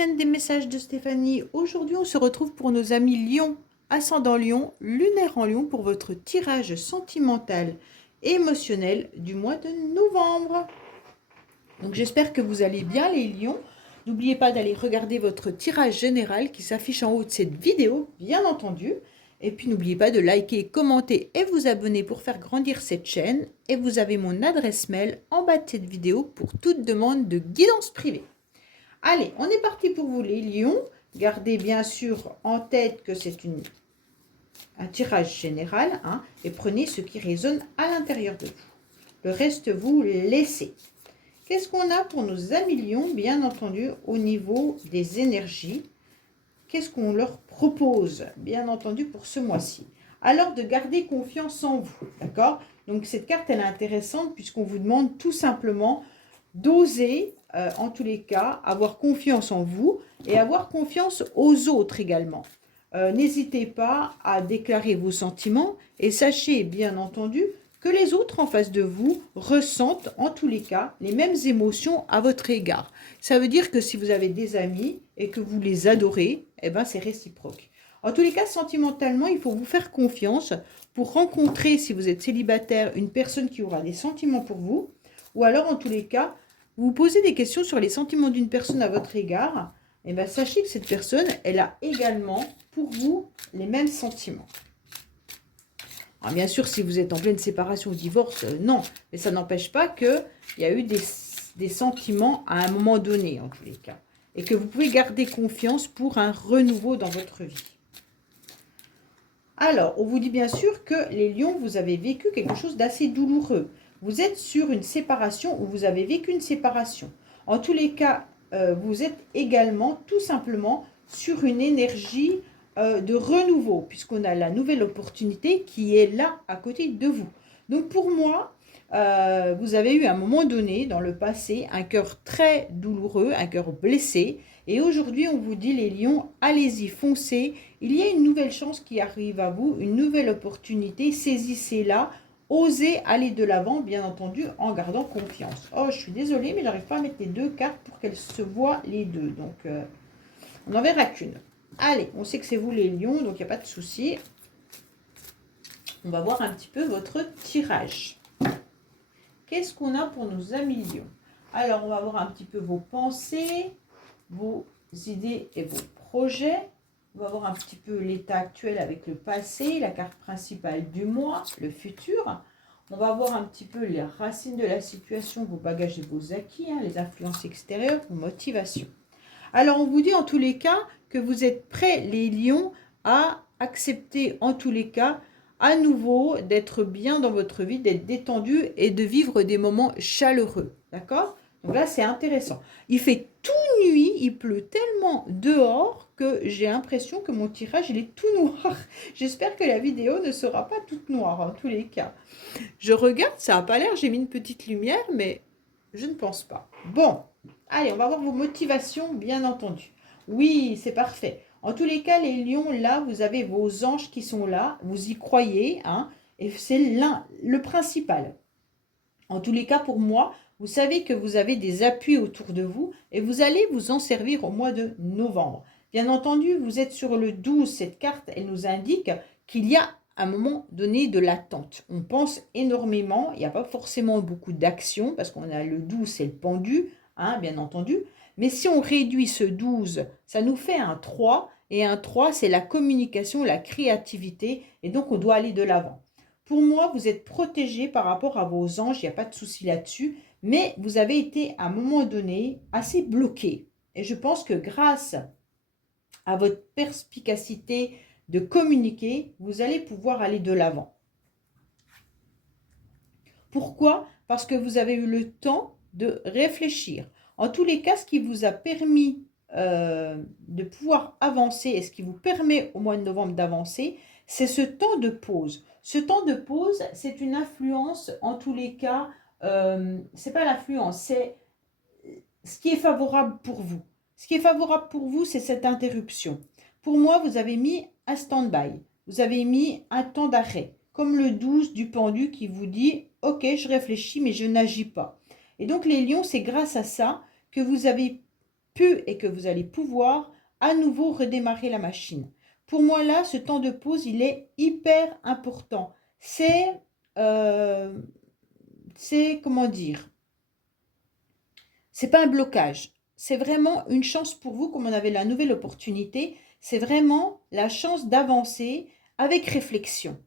chaîne des messages de Stéphanie. Aujourd'hui, on se retrouve pour nos amis Lion, ascendant Lion, lunaire en Lion pour votre tirage sentimental et émotionnel du mois de novembre. Donc j'espère que vous allez bien les lions. N'oubliez pas d'aller regarder votre tirage général qui s'affiche en haut de cette vidéo, bien entendu. Et puis n'oubliez pas de liker, commenter et vous abonner pour faire grandir cette chaîne. Et vous avez mon adresse mail en bas de cette vidéo pour toute demande de guidance privée. Allez, on est parti pour vous les lions. Gardez bien sûr en tête que c'est un tirage général, hein, et prenez ce qui résonne à l'intérieur de vous. Le reste, vous laissez. Qu'est-ce qu'on a pour nos amis lions, bien entendu, au niveau des énergies? Qu'est-ce qu'on leur propose, bien entendu, pour ce mois-ci? Alors, de garder confiance en vous, d'accord? Donc, cette carte, elle est intéressante puisqu'on vous demande tout simplement d'oser, en tous les cas, avoir confiance en vous et avoir confiance aux autres également. N'hésitez pas à déclarer vos sentiments et sachez, bien entendu, que les autres en face de vous ressentent en tous les cas les mêmes émotions à votre égard. Ça veut dire que si vous avez des amis et que vous les adorez, eh ben c'est réciproque. En tous les cas, sentimentalement, il faut vous faire confiance pour rencontrer, si vous êtes célibataire, une personne qui aura des sentiments pour vous. Ou alors, en tous les cas, vous vous posez des questions sur les sentiments d'une personne à votre égard. Eh ben, sachez que cette personne, elle a également pour vous les mêmes sentiments. Alors bien sûr, si vous êtes en pleine séparation ou divorce, non. Mais ça n'empêche pas qu'il y a eu des sentiments à un moment donné, en tous les cas. Et que vous pouvez garder confiance pour un renouveau dans votre vie. Alors, on vous dit bien sûr que les lions, vous avez vécu quelque chose d'assez douloureux. Vous êtes sur une séparation ou vous avez vécu une séparation. En tous les cas, vous êtes également tout simplement sur une énergie de renouveau, puisqu'on a la nouvelle opportunité qui est là à côté de vous. Donc pour moi, vous avez eu à un moment donné dans le passé un cœur très douloureux, un cœur blessé. Et aujourd'hui, on vous dit les lions, allez-y, foncez. Il y a une nouvelle chance qui arrive à vous, une nouvelle opportunité, saisissez-la. Osez aller de l'avant, bien entendu, en gardant confiance. Oh, je suis désolée, mais j'arrive pas à mettre les deux cartes pour qu'elles se voient les deux. Donc, on n'en verra qu'une. Allez, on sait que c'est vous les lions, donc il n'y a pas de souci. On va voir un petit peu votre tirage. Qu'est-ce qu'on a pour nos amis lions? Alors, on va voir un petit peu vos pensées, vos idées et vos projets. On va voir un petit peu l'état actuel avec le passé, la carte principale du mois, le futur. On va voir un petit peu les racines de la situation, vos bagages et vos acquis, hein, les influences extérieures, vos motivations. Alors, on vous dit en tous les cas que vous êtes prêts, les lions, à accepter en tous les cas à nouveau d'être bien dans votre vie, d'être détendu et de vivre des moments chaleureux. D'accord? Donc là, c'est intéressant. Il fait tout nuit, il pleut tellement dehors que j'ai l'impression que mon tirage, il est tout noir. J'espère que la vidéo ne sera pas toute noire en tous les cas. Je regarde, ça n'a pas l'air, j'ai mis une petite lumière, mais je ne pense pas. Bon, allez, on va voir vos motivations, bien entendu. Oui, c'est parfait. En tous les cas, les lions, là, vous avez vos anges qui sont là, vous y croyez, hein, et c'est le principal. En tous les cas, pour moi, vous savez que vous avez des appuis autour de vous et vous allez vous en servir au mois de novembre. Bien entendu, vous êtes sur le 12, cette carte, elle nous indique qu'il y a à un moment donné de l'attente. On pense énormément, il n'y a pas forcément beaucoup d'action parce qu'on a le 12, c'est le pendu, hein, bien entendu. Mais si on réduit ce 12, ça nous fait un 3 et un 3, c'est la communication, la créativité et donc on doit aller de l'avant. Pour moi, vous êtes protégé par rapport à vos anges, il n'y a pas de souci là-dessus, mais vous avez été à un moment donné assez bloqué. Et je pense que grâce à votre perspicacité de communiquer, vous allez pouvoir aller de l'avant. Pourquoi? Parce que vous avez eu le temps de réfléchir. En tous les cas, ce qui vous a permis de pouvoir avancer et ce qui vous permet au mois de novembre d'avancer, c'est ce temps de pause. Ce temps de pause, c'est une influence, en tous les cas, c'est pas l'influence, c'est ce qui est favorable pour vous. Ce qui est favorable pour vous, c'est cette interruption. Pour moi, vous avez mis un stand-by, vous avez mis un temps d'arrêt, comme le 12 du pendu qui vous dit « Ok, je réfléchis, mais je n'agis pas ». Et donc, les lions, c'est grâce à ça que vous avez pu et que vous allez pouvoir à nouveau redémarrer la machine. Pour moi, là, ce temps de pause, il est hyper important. Euh, c'est comment dire, c'est pas un blocage. C'est vraiment une chance pour vous, comme on avait la nouvelle opportunité. C'est vraiment la chance d'avancer avec réflexion.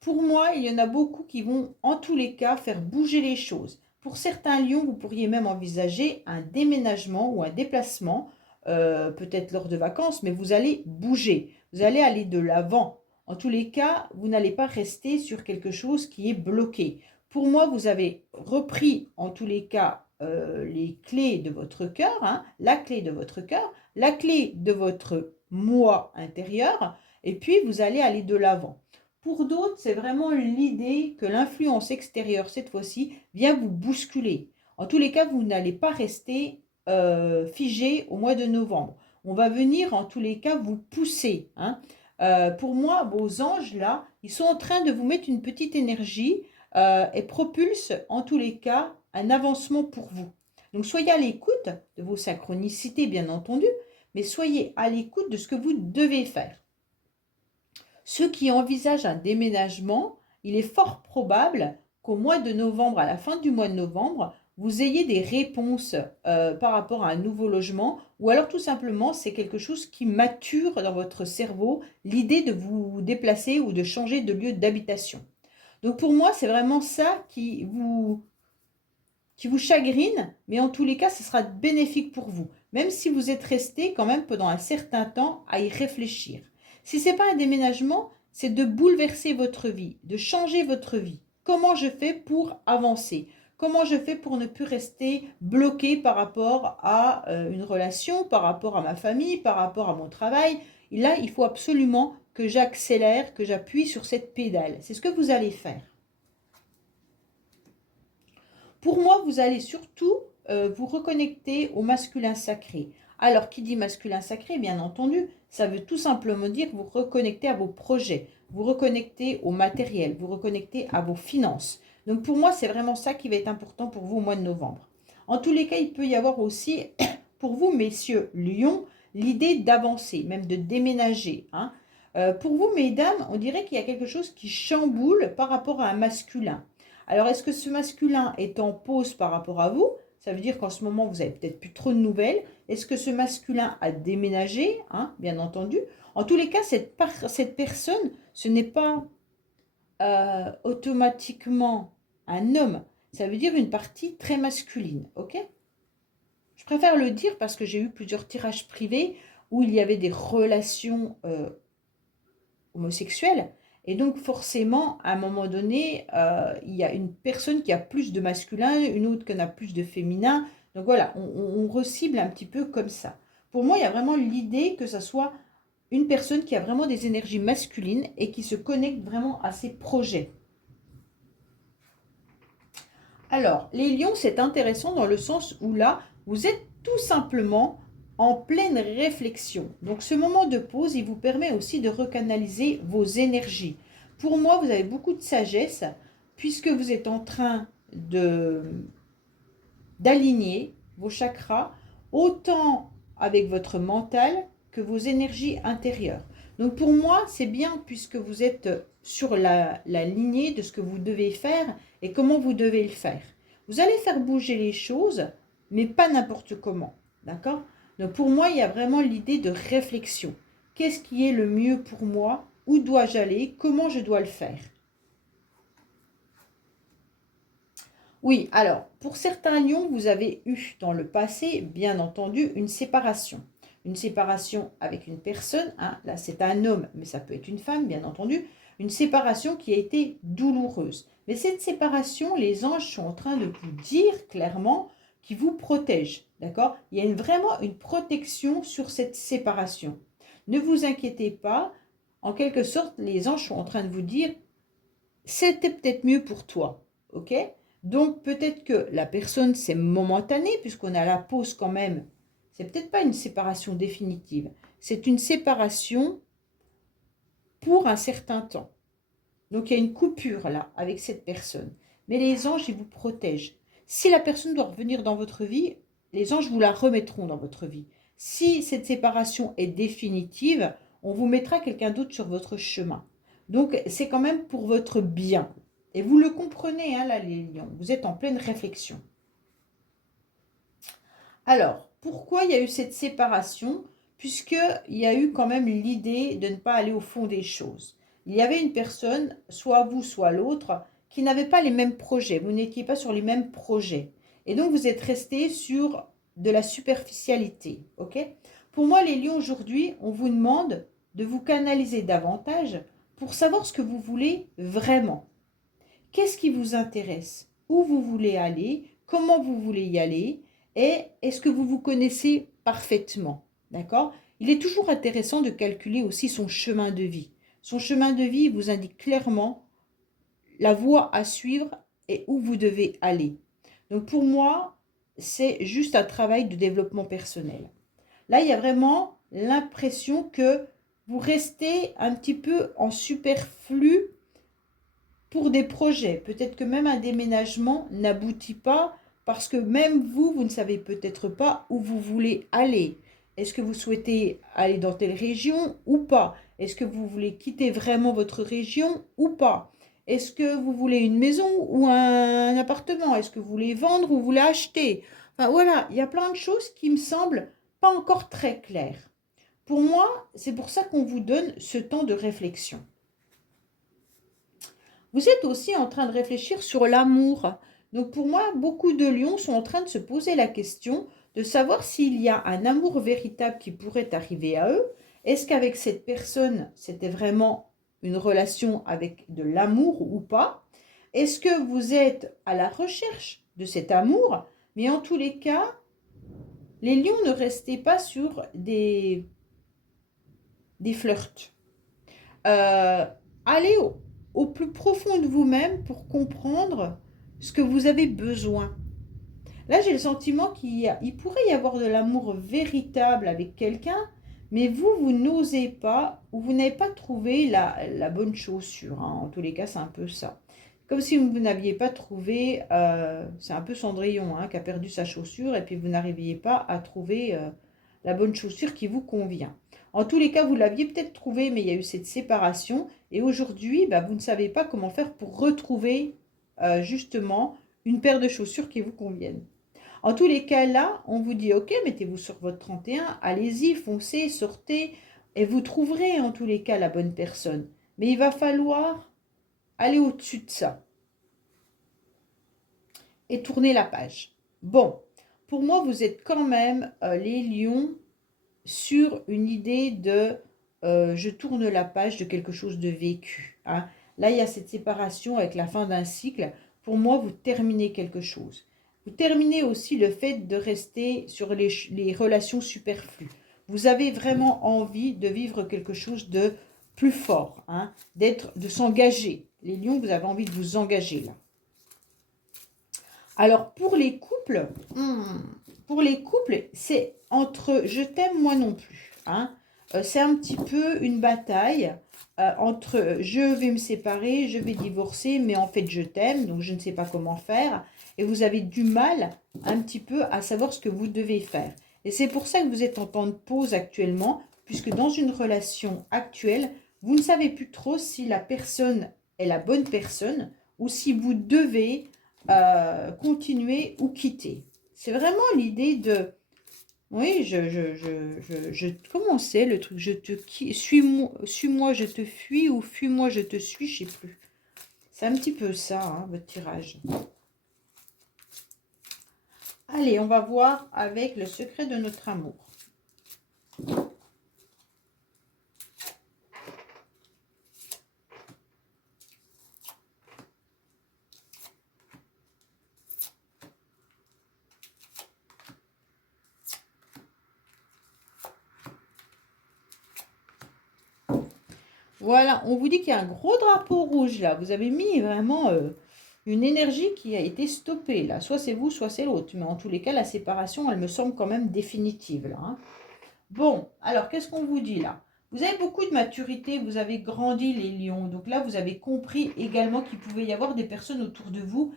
Pour moi, il y en a beaucoup qui vont, en tous les cas, faire bouger les choses. Pour certains lions, vous pourriez même envisager un déménagement ou un déplacement, peut-être lors de vacances, mais vous allez bouger, vous allez aller de l'avant. En tous les cas, vous n'allez pas rester sur quelque chose qui est bloqué. Pour moi, vous avez repris, en tous les cas, les clés de votre cœur, hein, la clé de votre cœur, la clé de votre moi intérieur, et puis vous allez aller de l'avant. Pour d'autres, c'est vraiment l'idée que l'influence extérieure, cette fois-ci, vient vous bousculer. En tous les cas, vous n'allez pas rester figé au mois de novembre. On va venir, en tous les cas, vous pousser, hein. Pour moi, vos anges, là, ils sont en train de vous mettre une petite énergie et propulsent, en tous les cas, un avancement pour vous. Donc, soyez à l'écoute de vos synchronicités, bien entendu, mais soyez à l'écoute de ce que vous devez faire. Ceux qui envisagent un déménagement, il est fort probable qu'au mois de novembre, à la fin du mois de novembre, vous ayez des réponses par rapport à un nouveau logement, ou alors tout simplement c'est quelque chose qui mature dans votre cerveau, l'idée de vous déplacer ou de changer de lieu d'habitation. Donc pour moi, c'est vraiment ça qui vous chagrine, mais en tous les cas, ce sera bénéfique pour vous, même si vous êtes resté quand même pendant un certain temps à y réfléchir. Si ce n'est pas un déménagement, c'est de bouleverser votre vie, de changer votre vie. Comment je fais pour avancer? Comment je fais pour ne plus rester bloqué par rapport à une relation, par rapport à ma famille, par rapport à mon travail? Et là, il faut absolument que j'accélère, que j'appuie sur cette pédale. C'est ce que vous allez faire. Pour moi, vous allez surtout vous reconnecter au masculin sacré. Alors, qui dit masculin sacré, bien entendu, ça veut tout simplement dire vous reconnecter à vos projets, vous reconnecter au matériel, vous reconnecter à vos finances. Donc, pour moi, c'est vraiment ça qui va être important pour vous au mois de novembre. En tous les cas, il peut y avoir aussi, pour vous, messieurs Lions, l'idée d'avancer, même de déménager, hein. Pour vous, mesdames, on dirait qu'il y a quelque chose qui chamboule par rapport à un masculin. Alors, est-ce que ce masculin est en pause par rapport à vous? Ça veut dire qu'en ce moment, vous n'avez peut-être plus trop de nouvelles. Est-ce que ce masculin a déménagé, hein, bien entendu? En tous les cas, cette personne, ce n'est pas automatiquement un homme. Ça veut dire une partie très masculine, ok? Je préfère le dire parce que j'ai eu plusieurs tirages privés où il y avait des relations homosexuels. Et donc, forcément, à un moment donné, il y a une personne qui a plus de masculin, une autre qui en a plus de féminin. Donc voilà, on recible un petit peu comme ça. Pour moi, il y a vraiment l'idée que ça soit une personne qui a vraiment des énergies masculines et qui se connecte vraiment à ses projets. Alors, les lions, c'est intéressant dans le sens où là, vous êtes tout simplement en pleine réflexion. Donc, ce moment de pause, il vous permet aussi de recanaliser vos énergies. Pour moi, vous avez beaucoup de sagesse puisque vous êtes en train d'aligner vos chakras autant avec votre mental que vos énergies intérieures. Donc pour moi, c'est bien puisque vous êtes sur la lignée de ce que vous devez faire et comment vous devez le faire. Vous allez faire bouger les choses, mais pas n'importe comment. D'accord? Donc pour moi, il y a vraiment l'idée de réflexion. Qu'est-ce qui est le mieux pour moi? Où dois-je aller? Comment je dois le faire? Oui, alors, pour certains lions, vous avez eu dans le passé, bien entendu, une séparation. Une séparation avec une personne, hein, là c'est un homme, mais ça peut être une femme, bien entendu. Une séparation qui a été douloureuse. Mais cette séparation, les anges sont en train de vous dire clairement qu'ils vous protègent. D'accord? Il y a vraiment une protection sur cette séparation. Ne vous inquiétez pas. En quelque sorte, les anges sont en train de vous dire c'était peut-être mieux pour toi. Ok? Donc peut-être que la personne, c'est momentané, puisqu'on a la pause quand même. C'est peut-être pas une séparation définitive. C'est une séparation pour un certain temps. Donc il y a une coupure là avec cette personne. Mais les anges, ils vous protègent. Si la personne doit revenir dans votre vie, les anges vous la remettront dans votre vie. Si cette séparation est définitive, on vous mettra quelqu'un d'autre sur votre chemin. Donc, c'est quand même pour votre bien. Et vous le comprenez, hein, là, les lions. Vous êtes en pleine réflexion. Alors, pourquoi il y a eu cette séparation? Puisqu'il y a eu quand même l'idée de ne pas aller au fond des choses. Il y avait une personne, soit vous, soit l'autre, qui n'avait pas les mêmes projets. Vous n'étiez pas sur les mêmes projets. Et donc, vous êtes resté sur de la superficialité. Ok? Pour moi, les lions, aujourd'hui, on vous demande de vous canaliser davantage pour savoir ce que vous voulez vraiment. Qu'est-ce qui vous intéresse? Où vous voulez aller? Comment vous voulez y aller? Et est-ce que vous vous connaissez parfaitement? D'accord? Il est toujours intéressant de calculer aussi son chemin de vie. Son chemin de vie vous indique clairement la voie à suivre et où vous devez aller. Donc pour moi, c'est juste un travail de développement personnel. Là, il y a vraiment l'impression que vous restez un petit peu en superflu pour des projets. Peut-être que même un déménagement n'aboutit pas parce que même vous, vous ne savez peut-être pas où vous voulez aller. Est-ce que vous souhaitez aller dans telle région ou pas? Est-ce que vous voulez quitter vraiment votre région ou pas? Est-ce que vous voulez une maison ou un appartement? Est-ce que vous voulez vendre ou vous voulez acheter? Enfin voilà, il y a plein de choses qui me semblent pas encore très claires. Pour moi, c'est pour ça qu'on vous donne ce temps de réflexion. Vous êtes aussi en train de réfléchir sur l'amour. Donc pour moi, beaucoup de lions sont en train de se poser la question de savoir s'il y a un amour véritable qui pourrait arriver à eux. Est-ce qu'avec cette personne, c'était vraiment une relation avec de l'amour ou pas? Est-ce que vous êtes à la recherche de cet amour? Mais en tous les cas, les lions, ne restez pas sur des flirts. Allez au plus profond de vous-même pour comprendre ce que vous avez besoin. Là, j'ai le sentiment qu'il pourrait y avoir de l'amour véritable avec quelqu'un, mais vous n'osez pas ou vous n'avez pas trouvé la bonne chaussure. Hein. En tous les cas, c'est un peu ça. Comme si vous n'aviez pas trouvé, c'est un peu Cendrillon hein, qui a perdu sa chaussure et puis vous n'arriviez pas à trouver la bonne chaussure qui vous convient. En tous les cas, vous l'aviez peut-être trouvé, mais il y a eu cette séparation. Et aujourd'hui, vous ne savez pas comment faire pour retrouver justement une paire de chaussures qui vous conviennent. En tous les cas, là, on vous dit, ok, mettez-vous sur votre 31, allez-y, foncez, sortez, et vous trouverez en tous les cas la bonne personne. Mais il va falloir aller au-dessus de ça et tourner la page. Bon, pour moi, vous êtes quand même, les lions, sur une idée de je tourne la page de quelque chose de vécu. Hein. Là, il y a cette séparation avec la fin d'un cycle. Pour moi, vous terminez quelque chose. Vous terminez aussi le fait de rester sur les relations superflues. Vous avez vraiment envie de vivre quelque chose de plus fort, hein, de s'engager. Les lions, vous avez envie de vous engager là. Alors, pour les couples, c'est entre je t'aime, moi non plus. Hein. C'est un petit peu une bataille entre je vais me séparer, je vais divorcer, mais en fait je t'aime, donc je ne sais pas comment faire. Et vous avez du mal un petit peu à savoir ce que vous devez faire. Et c'est pour ça que vous êtes en temps de pause actuellement, puisque dans une relation actuelle, vous ne savez plus trop si la personne est la bonne personne ou si vous devez continuer ou quitter. C'est vraiment l'idée de... Oui, comment c'est le truc? Suis-moi, je te fuis ou fuis-moi, je te suis, je ne sais plus. C'est un petit peu ça, hein, votre tirage. Allez, on va voir avec le secret de notre amour. Voilà, on vous dit qu'il y a un gros drapeau rouge là. Vous avez mis vraiment une énergie qui a été stoppée là. Soit c'est vous, soit c'est l'autre. Mais en tous les cas, la séparation, elle me semble quand même définitive là. Hein. Bon, alors qu'est-ce qu'on vous dit là? Vous avez beaucoup de maturité, vous avez grandi les lions. Donc là, vous avez compris également qu'il pouvait y avoir des personnes autour de vous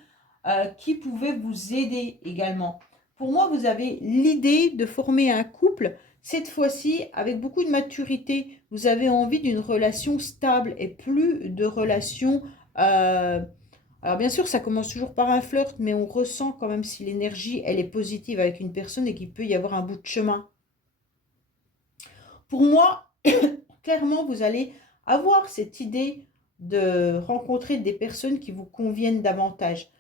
qui pouvaient vous aider également. Pour moi, vous avez l'idée de former un couple, cette fois-ci avec beaucoup de maturité. Vous avez envie d'une relation stable et plus de relations... alors bien sûr, ça commence toujours par un flirt, mais on ressent quand même si l'énergie, elle est positive avec une personne et qu'il peut y avoir un bout de chemin. Pour moi, clairement, vous allez avoir cette idée de rencontrer des personnes qui vous conviennent davantage.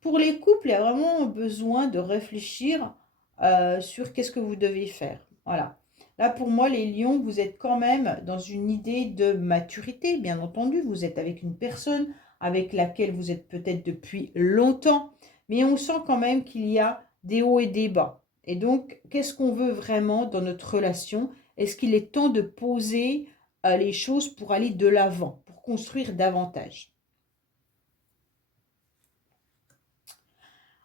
Pour les couples, il y a vraiment besoin de réfléchir sur qu'est-ce que vous devez faire. Voilà. Là, pour moi, les lions, vous êtes quand même dans une idée de maturité, bien entendu. Vous êtes avec une personne avec laquelle vous êtes peut-être depuis longtemps, mais on sent quand même qu'il y a des hauts et des bas. Et donc, qu'est-ce qu'on veut vraiment dans notre relation? Est-ce qu'il est temps de poser les choses pour aller de l'avant, pour construire davantage?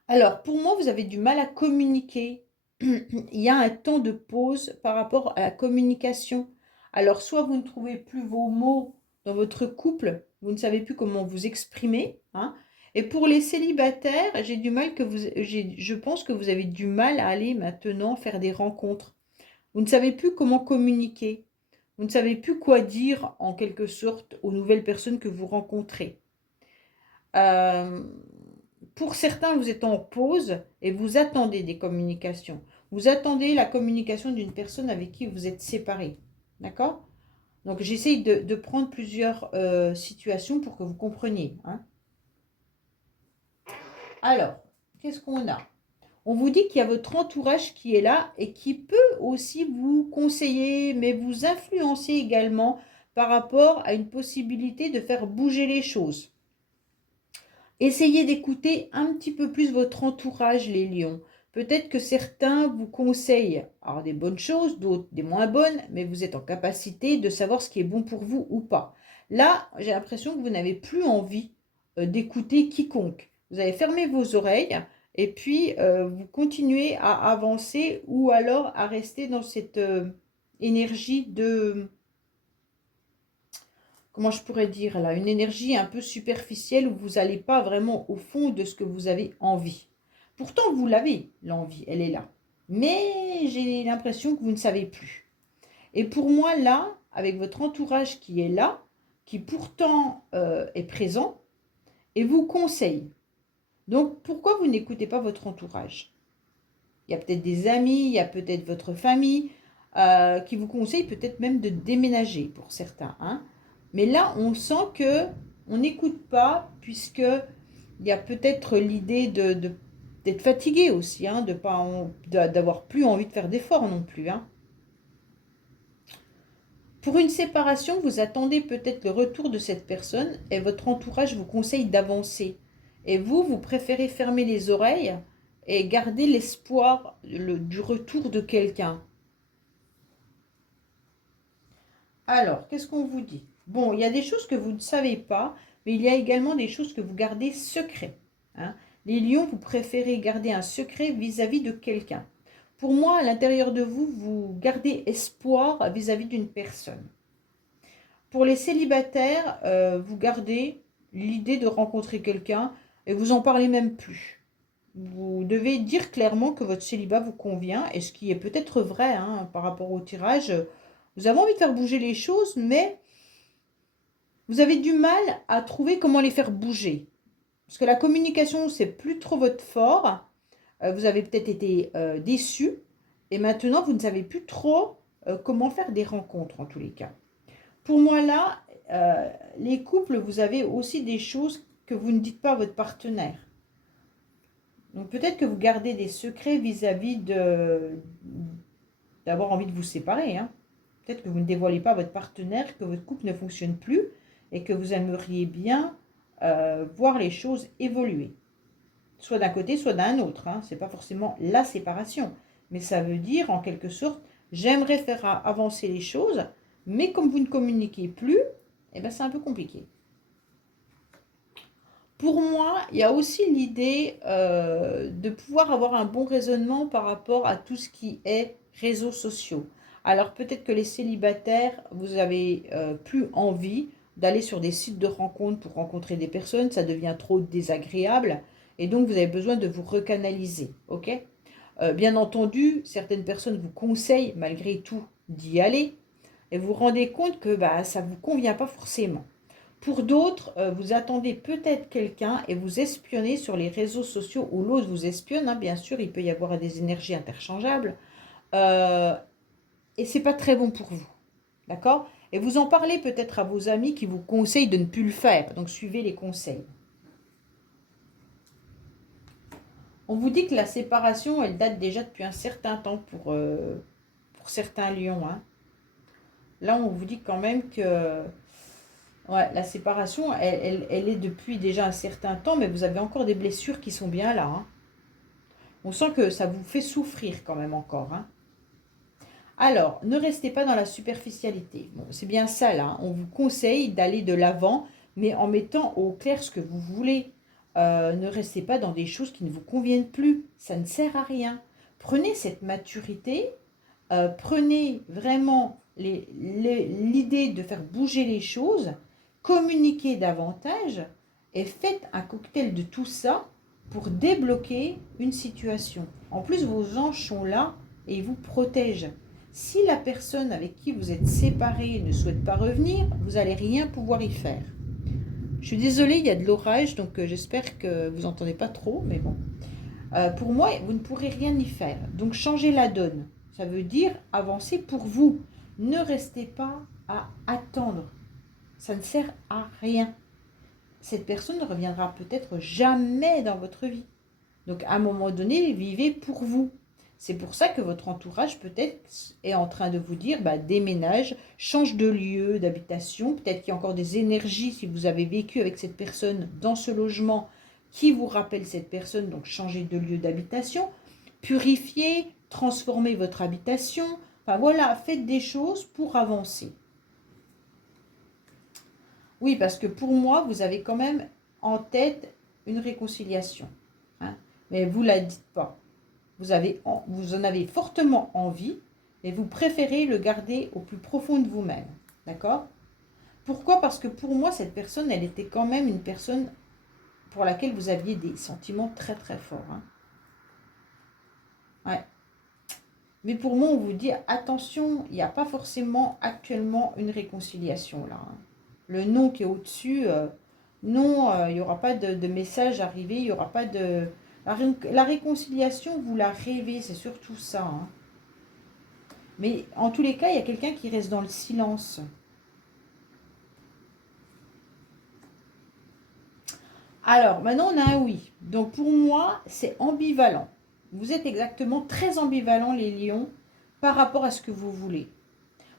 Alors, pour moi, vous avez du mal à communiquer. Il y a un temps de pause par rapport à la communication. Alors, soit vous ne trouvez plus vos mots dans votre couple, vous ne savez plus comment vous exprimer, hein. Et pour les célibataires, je pense que vous avez du mal à aller maintenant faire des rencontres. Vous ne savez plus comment communiquer. Vous ne savez plus quoi dire en quelque sorte aux nouvelles personnes que vous rencontrez. Euh, pour certains, vous êtes en pause et vous attendez des communications. Vous attendez la communication d'une personne avec qui vous êtes séparés. D'accord? Donc, j'essaye de prendre plusieurs situations pour que vous compreniez, hein. Alors, qu'est-ce qu'on a? On vous dit qu'il y a votre entourage qui est là et qui peut aussi vous conseiller, mais vous influencer également par rapport à une possibilité de faire bouger les choses. Essayez d'écouter un petit peu plus votre entourage, les lions. Peut-être que certains vous conseillent alors des bonnes choses, d'autres des moins bonnes, mais vous êtes en capacité de savoir ce qui est bon pour vous ou pas. Là, j'ai l'impression que vous n'avez plus envie d'écouter quiconque. Vous avez fermé vos oreilles et puis vous continuez à avancer ou alors à rester dans cette énergie de comment je pourrais dire là, une énergie un peu superficielle où vous n'allez pas vraiment au fond de ce que vous avez envie. Pourtant, vous l'avez, l'envie, elle est là. Mais j'ai l'impression que vous ne savez plus. Et pour moi, là, avec votre entourage qui est là, qui pourtant est présent, et vous conseille. Donc, pourquoi vous n'écoutez pas votre entourage? Il y a peut-être des amis, il y a peut-être votre famille qui vous conseille peut-être même de déménager pour certains, hein. Mais là, on sent que on n'écoute pas puisque il y a peut-être l'idée d'être fatigué aussi, hein, d'avoir plus envie de faire d'efforts non plus, hein. Pour une séparation, vous attendez peut-être le retour de cette personne et votre entourage vous conseille d'avancer. Et vous préférez fermer les oreilles et garder l'espoir du retour de quelqu'un. Alors, qu'est-ce qu'on vous dit? Bon, il y a des choses que vous ne savez pas, mais il y a également des choses que vous gardez secrets, hein. Les lions, vous préférez garder un secret vis-à-vis de quelqu'un. Pour moi, à l'intérieur de vous, vous gardez espoir vis-à-vis d'une personne. Pour les célibataires, vous gardez l'idée de rencontrer quelqu'un et vous en parlez même plus. Vous devez dire clairement que votre célibat vous convient, et ce qui est peut-être vrai, hein, par rapport au tirage. Vous avez envie de faire bouger les choses, mais vous avez du mal à trouver comment les faire bouger. Parce que la communication, c'est plus trop votre fort. Vous avez peut-être été déçu. Et maintenant, vous ne savez plus trop comment faire des rencontres, en tous les cas. Pour moi, là, les couples, vous avez aussi des choses que vous ne dites pas à votre partenaire. Donc, peut-être que vous gardez des secrets vis-à-vis d'avoir envie de vous séparer, hein. Peut-être que vous ne dévoilez pas à votre partenaire que votre couple ne fonctionne plus et que vous aimeriez bien voir les choses évoluer. Soit d'un côté, soit d'un autre, hein. Ce n'est pas forcément la séparation. Mais ça veut dire, en quelque sorte, j'aimerais faire avancer les choses, mais comme vous ne communiquez plus, eh ben, c'est un peu compliqué. Pour moi, il y a aussi l'idée de pouvoir avoir un bon raisonnement par rapport à tout ce qui est réseaux sociaux. Alors peut-être que les célibataires, vous avez plus envie d'aller sur des sites de rencontres pour rencontrer des personnes, ça devient trop désagréable. et donc vous avez besoin de vous recanaliser, ok? Bien entendu, certaines personnes vous conseillent malgré tout d'y aller, et vous vous rendez compte que bah, ça ne vous convient pas forcément. Pour d'autres, vous attendez peut-être quelqu'un et vous espionnez sur les réseaux sociaux ou l'autre vous espionne, hein, bien sûr, il peut y avoir des énergies interchangeables. Et c'est pas très bon pour vous, d'accord? Et vous en parlez peut-être à vos amis qui vous conseillent de ne plus le faire, donc suivez les conseils. On vous dit que la séparation, elle date déjà depuis un certain temps pour certains lions, hein. Là, on vous dit quand même que ouais, la séparation, elle est depuis déjà un certain temps, mais vous avez encore des blessures qui sont bien là, hein. On sent que ça vous fait souffrir quand même encore, hein. Alors, ne restez pas dans la superficialité. Bon, c'est bien ça là, hein. On vous conseille d'aller de l'avant, mais en mettant au clair ce que vous voulez. Ne restez pas dans des choses qui ne vous conviennent plus. Ça ne sert à rien. Prenez cette maturité, prenez vraiment l'idée de faire bouger les choses, communiquez davantage et faites un cocktail de tout ça pour débloquer une situation. En plus, vos anges sont là et ils vous protègent. Si la personne avec qui vous êtes séparés ne souhaite pas revenir, vous n'allez rien pouvoir y faire. Je suis désolée, il y a de l'orage, donc j'espère que vous n'entendez pas trop, mais bon. Pour moi, vous ne pourrez rien y faire. Donc, changez la donne. Ça veut dire avancer pour vous. Ne restez pas à attendre. Ça ne sert à rien. Cette personne ne reviendra peut-être jamais dans votre vie. Donc, à un moment donné, vivez pour vous. C'est pour ça que votre entourage peut-être est en train de vous dire bah, déménage, change de lieu d'habitation. Peut-être qu'il y a encore des énergies si vous avez vécu avec cette personne dans ce logement qui vous rappelle cette personne, donc changez de lieu d'habitation. Purifiez, transformez votre habitation. Enfin voilà, faites des choses pour avancer. Oui, parce que pour moi, vous avez quand même en tête une réconciliation. Hein, mais vous ne la dites pas. Vous en avez fortement envie, mais vous préférez le garder au plus profond de vous-même. D'accord? Pourquoi? Parce que pour moi, cette personne, elle était quand même une personne pour laquelle vous aviez des sentiments très très forts. Hein. Ouais. Mais pour moi, on vous dit, attention, il n'y a pas forcément actuellement une réconciliation là. Hein. Le non qui est au-dessus, non, il n'y aura pas de message arrivé, il n'y aura pas de... La réconciliation, vous la rêvez, c'est surtout ça. Hein. Mais en tous les cas, il y a quelqu'un qui reste dans le silence. Alors, maintenant, on a un oui. Donc, pour moi, c'est ambivalent. Vous êtes exactement très ambivalent, les lions, par rapport à ce que vous voulez.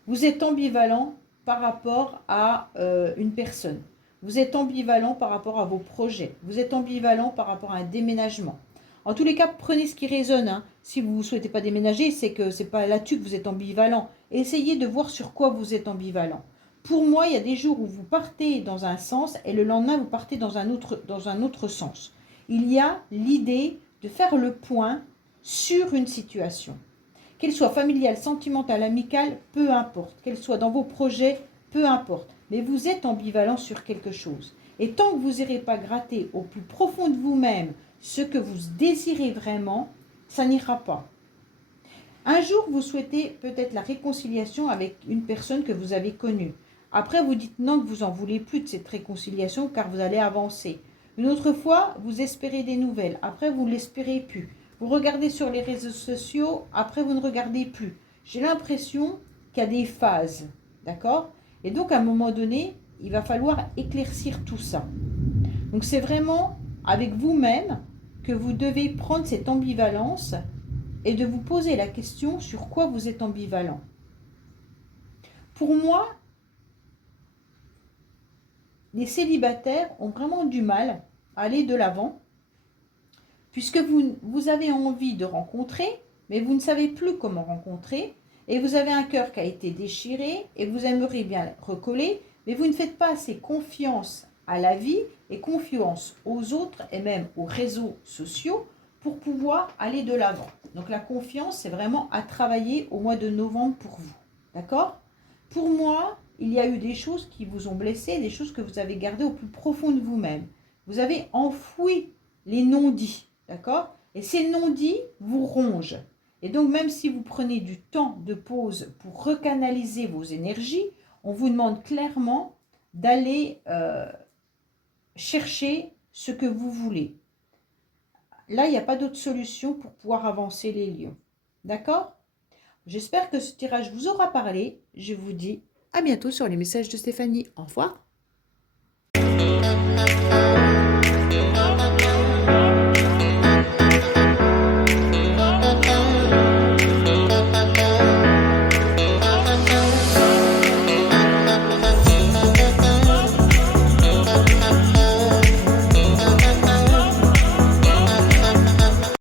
Vous êtes ambivalent par rapport à une personne. Vous êtes ambivalent par rapport à vos projets. Vous êtes ambivalent par rapport à un déménagement. En tous les cas, prenez ce qui résonne. Hein. Si vous ne souhaitez pas déménager, c'est que ce n'est pas là-dessus que vous êtes ambivalent. Essayez de voir sur quoi vous êtes ambivalent. Pour moi, il y a des jours où vous partez dans un sens et le lendemain, vous partez dans un autre sens. Il y a l'idée de faire le point sur une situation. Qu'elle soit familiale, sentimentale, amicale, peu importe. Qu'elle soit dans vos projets, peu importe. Mais vous êtes ambivalent sur quelque chose. Et tant que vous n'irez pas gratter au plus profond de vous-même ce que vous désirez vraiment, ça n'ira pas. Un jour, vous souhaitez peut-être la réconciliation avec une personne que vous avez connue. Après, vous dites non, que vous n'en voulez plus de cette réconciliation car vous allez avancer. Une autre fois, vous espérez des nouvelles. Après, vous ne l'espérez plus. Vous regardez sur les réseaux sociaux, après, vous ne regardez plus. J'ai l'impression qu'il y a des phases, d'accord? Et donc, à un moment donné, il va falloir éclaircir tout ça. Donc, c'est vraiment avec vous-même que vous devez prendre cette ambivalence et de vous poser la question sur quoi vous êtes ambivalent. Pour moi, les célibataires ont vraiment du mal à aller de l'avant, puisque vous avez envie de rencontrer, mais vous ne savez plus comment rencontrer, et vous avez un cœur qui a été déchiré, et vous aimeriez bien recoller, mais vous ne faites pas assez confiance à la vie et confiance aux autres et même aux réseaux sociaux pour pouvoir aller de l'avant. Donc la confiance, c'est vraiment à travailler au mois de novembre pour vous. D'accord? Pour moi, il y a eu des choses qui vous ont blessé, des choses que vous avez gardées au plus profond de vous-même. Vous avez enfoui les non-dits, d'accord? Et ces non-dits vous rongent. Et donc, même si vous prenez du temps de pause pour recanaliser vos énergies, on vous demande clairement d'aller chercher ce que vous voulez. Là, il n'y a pas d'autre solution pour pouvoir avancer les lions. D'accord? J'espère que ce tirage vous aura parlé. Je vous dis à bientôt sur les messages de Stéphanie. Au revoir.